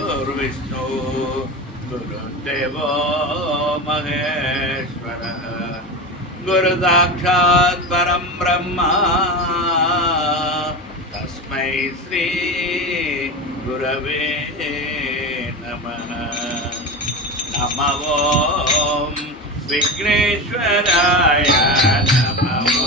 गुरुर्विष्णु गुरुर्देवो महेश्वरः गुरुसाक्षात् परं ब्रह्म तस्मै श्री गुरवे नमः। नमः ओं विघ्नेश्वराय नमः।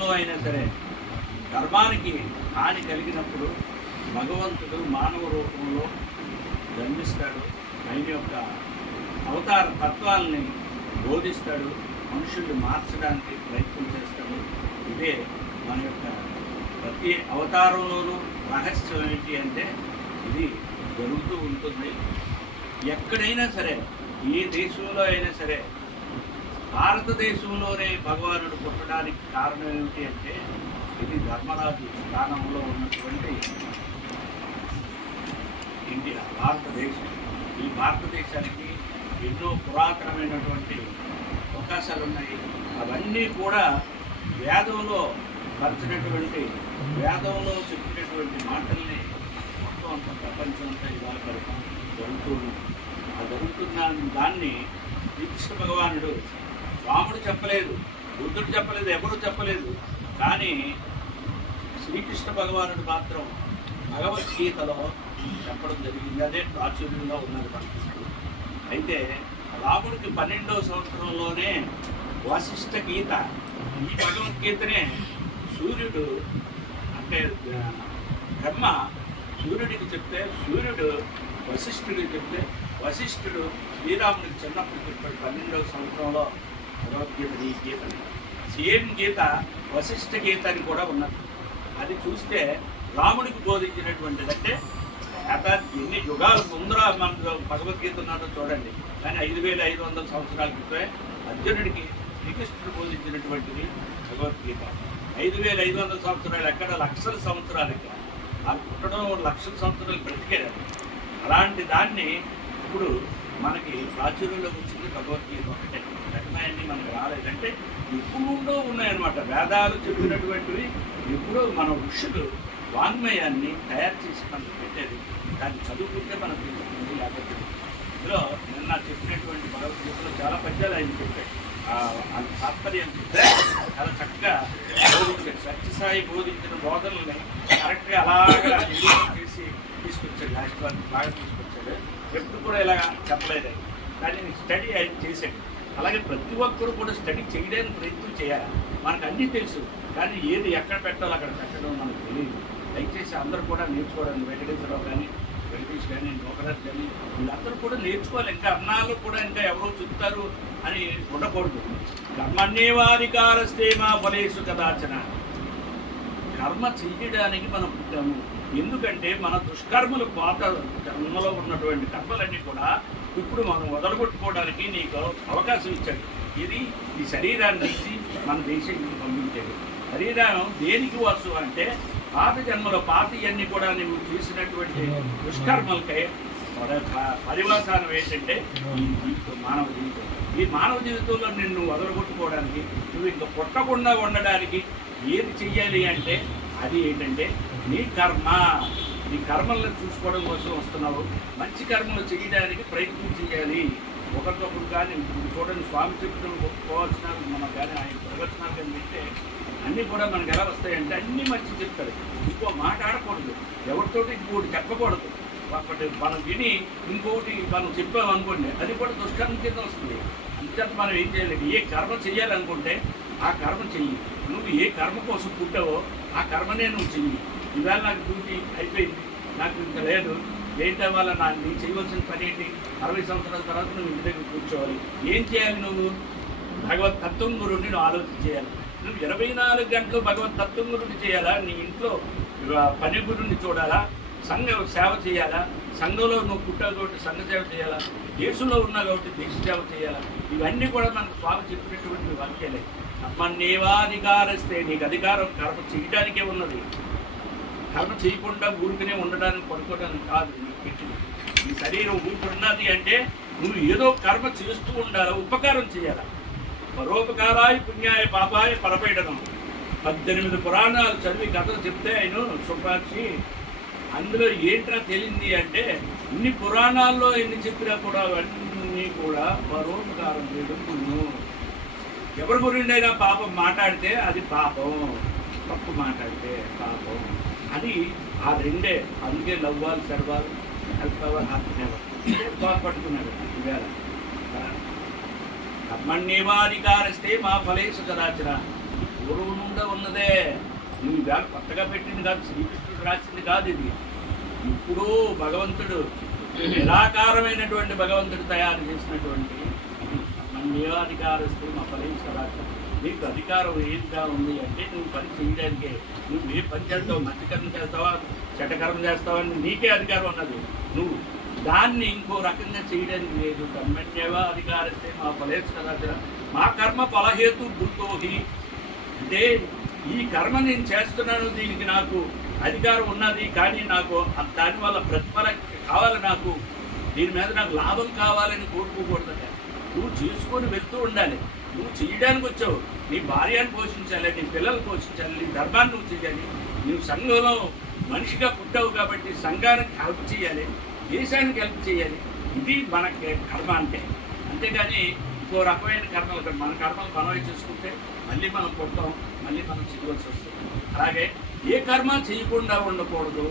యుగంలో అయినా సరే ధర్మానికి హాని కలిగినప్పుడు భగవంతుడు మానవ రూపంలో జన్మిస్తాడు. ఆయన యొక్క అవతార తత్వాలని బోధిస్తాడు, మనుషుల్ని మార్చడానికి ప్రయత్నం చేస్తాడు. ఇదే మన యొక్క ప్రతి అవతారంలోనూ రహస్యం ఏంటి అంటే ఇది జరుగుతూ ఉంటుంది. ఎక్కడైనా సరే, ఏ దేశంలో అయినా సరే, భారతదేశంలోనే భగవానుడు పుట్టడానికి కారణం ఏమిటి అంటే ఇది ధర్మరాజు స్థానంలో ఉన్నటువంటి ఇండియా, భారతదేశం. ఈ భారతదేశానికి ఎన్నో పురాతనమైనటువంటి అవకాశాలు ఉన్నాయి. అవన్నీ కూడా వేదంలో పరిచినటువంటి, వేదంలో చెప్పినటువంటి మాటల్ని మొత్తం అంత ప్రపంచం అంతా ఇవాళ జరుగుతున్న దాన్ని శ్రీకృష్ణ భగవానుడు, రాముడు చెప్పలేదు, బుద్ధుడు చెప్పలేదు, ఎవరు చెప్పలేదు. కానీ శ్రీకృష్ణ భగవానుడు మాత్రం భగవద్గీతలో చెప్పడం జరిగింది. అదే ప్రాచుర్యంలో ఉన్నది మనకి. అయితే రాముడికి 12వ సంవత్సరంలోనే వశిష్ఠ గీత, ఈ భగవద్గీతనే సూర్యుడు అంటే బ్రహ్మ సూర్యుడికి చెప్తే, సూర్యుడు వశిష్ఠుడికి చెప్తే, వశిష్ఠుడు శ్రీరాముడికి చిన్నప్పుడు చెప్పాడు 12వ సంవత్సరంలో భగవద్గీత. ఈ గీతని సేమ్ గీత వశిష్ఠ గీత అని కూడా ఉన్నది. అది చూస్తే రాముడికి బోధించినటువంటిది. అంటే ఎన్ని యుగాల ముందర మన భగవద్గీత ఉన్నదో చూడండి. కానీ 5500 సంవత్సరాల క్రితమే అర్జునుడికి శ్రీకృష్ణుడు బోధించినటువంటిది భగవద్గీత. 5500 సంవత్సరాలు ఎక్కడ, లక్షల సంవత్సరాలు ఇక్కడ. అది పుట్టడం లక్షల సంవత్సరాలు బ్రతికేది. అలాంటి దాన్ని ఇప్పుడు మనకి ప్రాచుర్యంలోకి వచ్చింది భగవద్గీత ఒకటే. రకమైనవి మనకు రాలేదంటే ఎప్పుడో ఉన్నాయన్నమాట. వేదాలు చెప్పినటువంటివి ఎప్పుడో మన ఋషులు వాంగ్మయాన్ని తయారు చేసి మనకు పెట్టేది. దాన్ని చదువుకుంటే మనకు తెలుస్తుంది. లేకపోతే ఇందులో నిన్న చెప్పినటువంటి భగవద్గీతలో చాలా పద్యాలు ఆయన చెప్పాడు. అది తాత్పర్యం చెప్తే చాలా చక్కగా బోధించాడు. సత్యసాయి బోధించిన బోధనల్ని కరెక్ట్గా అలాగా చేసి తీసుకొచ్చాడు. లాస్ట్ వరకు బాగా తీసుకొచ్చాడు. ఎప్పుడు కూడా ఇలాగా చెప్పలేదు. కానీ స్టడీ ఆయన చేశాడు. అలాగే ప్రతి ఒక్కరు కూడా స్టడీ చేయడానికి ప్రయత్నం చేయాలి. మనకు అన్నీ తెలుసు, కానీ ఏది ఎక్కడ పెట్టాలో అక్కడ పెట్టడం మనకు తెలియదు. దయచేసి అందరూ కూడా నేర్చుకోవడానికి వెంకటేశ్వరరావు కానీ, వెంకటేష్ కానీ, లోకరాజ్ కానీ వీళ్ళందరూ కూడా నేర్చుకోవాలి. ఇంకా అన్నాళ్ళు కూడా ఇంకా ఎవరో చెప్తారు అని ఉండకూడదు. కర్మణ్యేవాధికారస్తేమా ఫలేషు కదాచన. కర్మ చెయ్యడానికి మనం పుట్టాము. ఎందుకంటే మన దుష్కర్మలు పాత జన్మలో ఉన్నటువంటి కర్మలన్నీ కూడా ఇప్పుడు మనం వదలగొట్టుకోవడానికి నీకు అవకాశం ఇచ్చాడు. ఇది ఈ శరీరాన్ని ఇచ్చి మన దేశానికి పంపించాడు. శరీరం దేనికి వస్తు అంటే పాత జన్మలో పాత ఇవన్నీ కూడా నువ్వు చేసినటువంటి దుష్కర్మలకై పరివాసానం ఏంటంటే ఈ జీవితం, మానవ జీవితం. ఈ మానవ జీవితంలో నిన్ను వదలగొట్టుకోవడానికి, నువ్వు ఇంకా పుట్టకుండా ఉండడానికి ఏది చెయ్యాలి అంటే అది ఏంటంటే నీ కర్మ. నీ కర్మలను చూసుకోవడం కోసం వస్తున్నావు. మంచి కర్మలు చేయడానికి ప్రయత్నం చేయాలి. ఒకరికొకరు కానీ చూడండి, స్వామి చెప్పిన ప్రవచనాలు మనకు కానీ, ఆయన ప్రవచనాలు కానీ వింటే అన్నీ కూడా మనకు ఎలా వస్తాయంటే అన్నీ మంచి చెప్తారు. ఇంకో మాట ఆడకూడదు, ఎవరితోటి ఇంకోటి చెప్పకూడదు. ఒకటి మనం విని ఇంకొకటి మనం చెప్పామనుకోండి, అది కూడా దుష్కర్మ కింద వస్తుంది. అంతేత మనం ఏం చేయలేదు. ఏ కర్మ చేయాలనుకుంటే ఆ కర్మ చెయ్యి. నువ్వు ఏ కర్మ కోసం పుట్టావో ఆ కర్మనే నువ్వు చెయ్యి. ఇవాళ నాకు డ్యూటీ అయిపోయింది, నాకు ఇంకా లేదు, ఏంటి అవ్వాలా, నీకు చేయవలసిన పని ఏంటి? 60 సంవత్సరాల తర్వాత నువ్వు ఇంటి దగ్గర కూర్చోవాలి. ఏం చేయాలి? నువ్వు భగవత్ తత్వం గురువుని నువ్వు ఆలోచన చేయాలి. నువ్వు 24 గంటలు భగవత్ తత్వం గురువుని చేయాలా? నీ ఇంట్లో పని గురువుని చూడాలా? సంఘ సేవ చేయాలా? సంఘంలో నువ్వు పుట్టావు కాబట్టి సంఘ సేవ చేయాలా? దేశంలో ఉన్నావు కాబట్టి దేశ సేవ చేయాలా? ఇవన్నీ కూడా మనకు స్వామి చెప్పినటువంటి వాక్యాలే. కర్మణ్యేవాధికారస్తే, నీకు అధికారం కర్మ చేయడానికే ఉన్నది. కర్మ చేయకుండా ఊరికనే ఉండడానికి, పడుకోవడానికి కాదు నీకు పెట్టింది. నీ శరీరం ఊరికి ఉన్నది అంటే నువ్వు ఏదో కర్మ చేస్తూ ఉండాలి, ఉపకారం చేయాలి. పరోపకారాయ పుణ్యాయ పాపాయ పరపీడనం. 18 పురాణాలు చదివి కథలు చెప్తే ఆయన సుప్రాక్షి అందులో ఏంట్రా తెలియంది అంటే ఇన్ని పురాణాల్లో ఎన్ని చెప్పినా కూడా అవన్నీ కూడా పరోపకారం చేయడం పుణ్యం. ఎవరి గురిండైనా పాపం మాట్లాడితే అది పాపం, తప్పు మాట్లాడితే పాపం. అది ఆ రెండే. అందుకే లవ్వాలు సర్వాలు హెల్పవర్ హార్ట్ పట్టుకున్నాడు. ఇవాళ కర్మణ్యేవాధికారస్తే మా ఫలేషు కదాచన. పూర్వం నుండే ఉన్నదే. నువ్వు ఇవాళ కొత్తగా పెట్టింది కాదు, శ్రీకృష్ణుడు రాసింది కాదు ఇది. ఇప్పుడు భగవంతుడు నిరాకారమైనటువంటి భగవంతుడు తయారు చేసినటువంటి మన్యేవాధికారస్తే మా ఫలేశ్వరాలు. నీకు అధికారం ఏదిగా ఉంది అంటే నువ్వు పని చేయడానికే. నువ్వు ఏ పని చేస్తావు, మంచికర్మ చేస్తావా చెడ్డకర్మ చేస్తావా అని నీకే అధికారం ఉన్నది. నువ్వు దాన్ని ఇంకో రకంగా చేయడానికి లేదు. కర్మణ్యేవా అధికారిస్తే మా ఫలేశ్వరాలు మా కర్మ ఫలహేతు భూతోహి. అంటే ఈ కర్మ నేను చేస్తున్నాను, దీనికి నాకు అధికారం ఉన్నది, కానీ నాకు దానివల్ల ప్రతిఫలం కావాలి, నాకు దీని మీద నాకు లాభం కావాలని కోరుకోకూడదు. నువ్వు చేసుకొని వెళ్తూ ఉండాలి. నువ్వు చేయడానికి వచ్చావు, నీ భార్యను పోషించాలి, నీ పిల్లలు పోషించాలి, నీ ధర్మాన్ని నువ్వు చేయాలి. నువ్వు సంఘంలో మనిషిగా పుట్టావు కాబట్టి సంఘానికి హెల్ప్ చేయాలి, దేశానికి హెల్ప్ చేయాలి. ఇది మనకి కర్మ అంటే. అంతేగాని ఇంకో రకమైన కర్మలు మన కర్మలు మనమే చేసుకుంటే మళ్ళీ మనం పుడతాం, మళ్ళీ మనం చేయవలసి వస్తుంది. అలాగే ఏ కర్మ చేయకుండా ఉండకూడదు.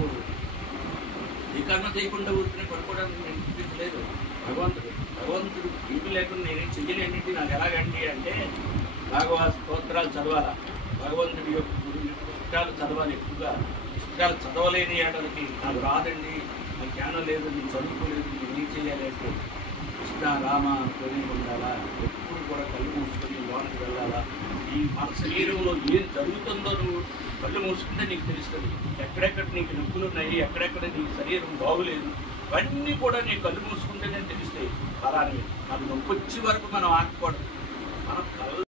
ఏ కర్మ చేయకుండా ఊరికనే పడుకోవడానికి నేను చూపించలేదు. భగవంతుడు ఇంటి లేకుండా నేనేం చెయ్యలేనింటి నాకు ఎలాగండి అంటే భాగవత స్తోత్రాలు చదవాలా, భగవంతుడి యొక్క పుస్తకాలు చదవాలి. ఎక్కువగా పుస్తకాలు చదవలేని ఏడలకి నాకు రాదండి, నాకు జ్ఞానం లేదు, నేను చదువుకోలేదు, నేను ఏం చేయాలి అంటే కృష్ణ రామ అనుకొని ఉండాలా. ఎప్పుడు కూడా కళ్ళు మూసుకొని లోనికి వెళ్ళాలా. ఈ మన శరీరంలో ఏం జరుగుతుందో నువ్వు కళ్ళు మూసుకుంటే నీకు తెలుస్తుంది. ఎక్కడెక్కడ నీకు నొప్పులు ఉన్నాయి, ఎక్కడెక్కడ నీకు శరీరం బాగులేదు, ఇవన్నీ కూడా నీకు కళ్ళు మూసుకుంటేనే తెలుస్తాయి. అలానే అది నొప్పి వచ్చే వరకు మనం ఆగకూడదు. మనం కళ్ళు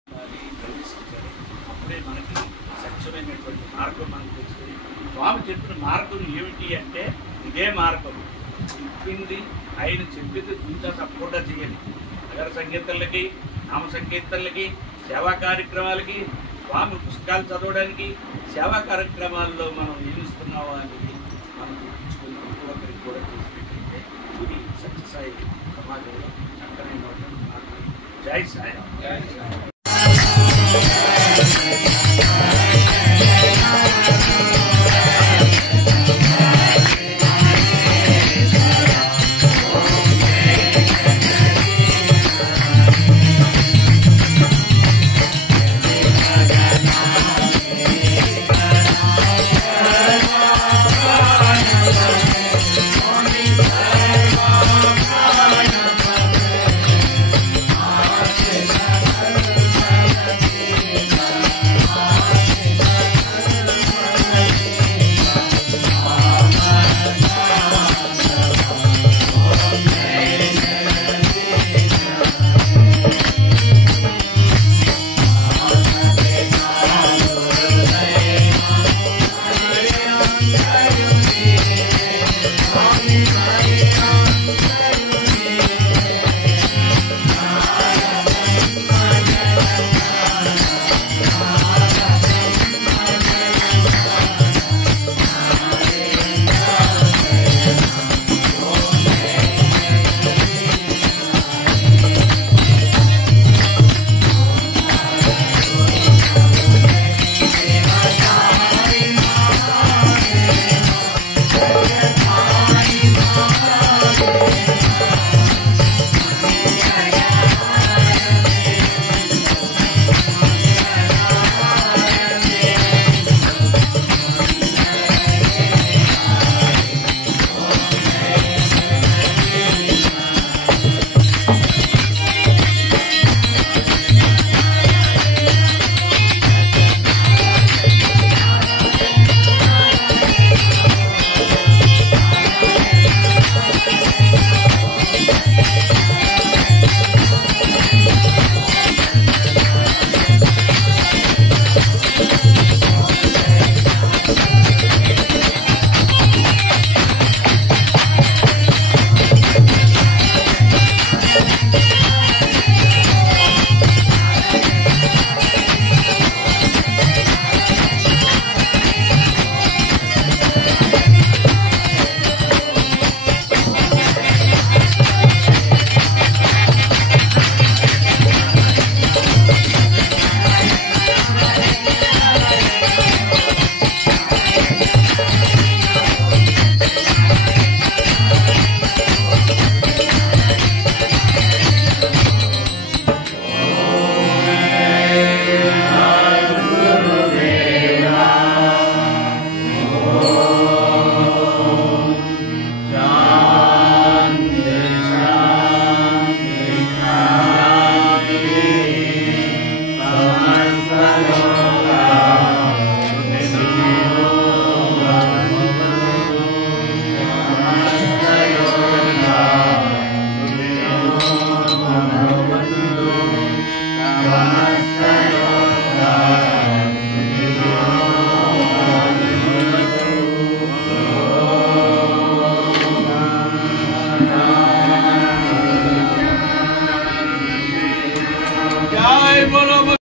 ప్రవేశించాలి. అప్పుడే మనకి సత్యమైనటువంటి మార్గం మనకు తెలుస్తుంది. స్వామి చెప్పిన మార్గం ఏమిటి అంటే ఇదే మార్గం. చెప్పింది ఆయన చెప్పింది ఇంకా తప్పకుండా చేయాలి. నగర సంకీర్తనలకి, నామ సంకీర్తనలకి, సేవా కార్యక్రమాలకి, స్వామి పుస్తకాలు చదవడానికి, సేవా కార్యక్రమాల్లో మనం నిలుస్తున్నావా అనేది మనం గుర్తించుకుని ఒక్కొక్కరికి కూడా చేసినట్లయితే ఇది సత్యసాయి సమాజంలో చక్కనైన మార్గం. జై సాయి.